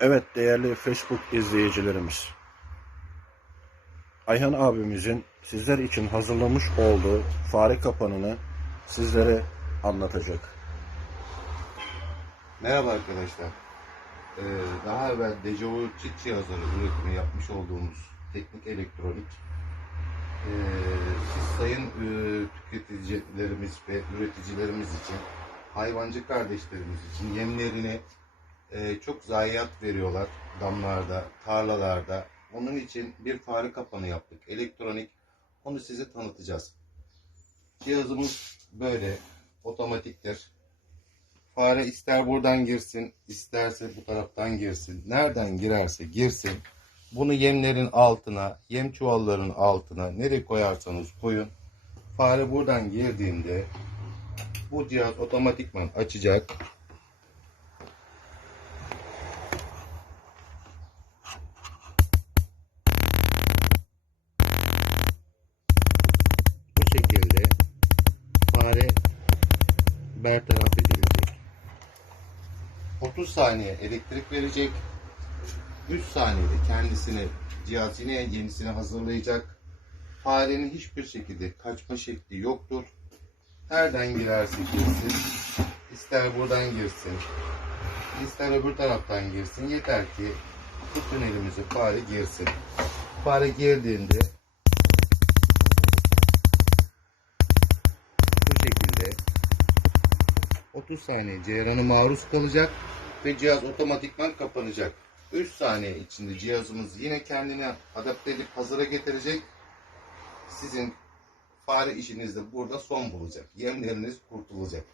Evet değerli Facebook izleyicilerimiz. Ayhan abimizin sizler için hazırlamış olduğu fare kapanını sizlere anlatacak. Merhaba arkadaşlar. Ee, daha evvel dejavu çift cihazları üretimi yapmış olduğumuz teknik elektronik ee, siz sayın e, tüketicilerimiz ve üreticilerimiz için hayvancı kardeşlerimiz için yemlerini e, çok zayiat veriyorlar damlarda, tarlalarda. Onun için bir fare kapanı yaptık. Elektronik. Onu size tanıtacağız. Cihazımız böyle otomatiktir. Fare ister buradan girsin, isterse bu taraftan girsin. Nereden girerse girsin. Bunu yemlerin altına, yem çuvallarının altına nereye koyarsanız koyun. Fare buradan girdiğinde bu cihaz otomatikman açacak. Fare bertaraf edilecek. 30 saniye elektrik verecek. 3 saniyede kendisini cihaz yine yenisini hazırlayacak. Farenin hiçbir şekilde kaçma şekli yoktur. Nereden girerse girsin, ister buradan girsin, ister öbür taraftan girsin. Yeter ki bu tünelimize fare girsin. Fare girdiğinde 30 saniye ceyrana maruz kalacak ve cihaz otomatikman kapanacak. 3 saniye içinde cihazımız yine kendini adapte edip hazıra getirecek. Sizin fare işiniz de burada son bulacak. Yemleriniz kurtulacak.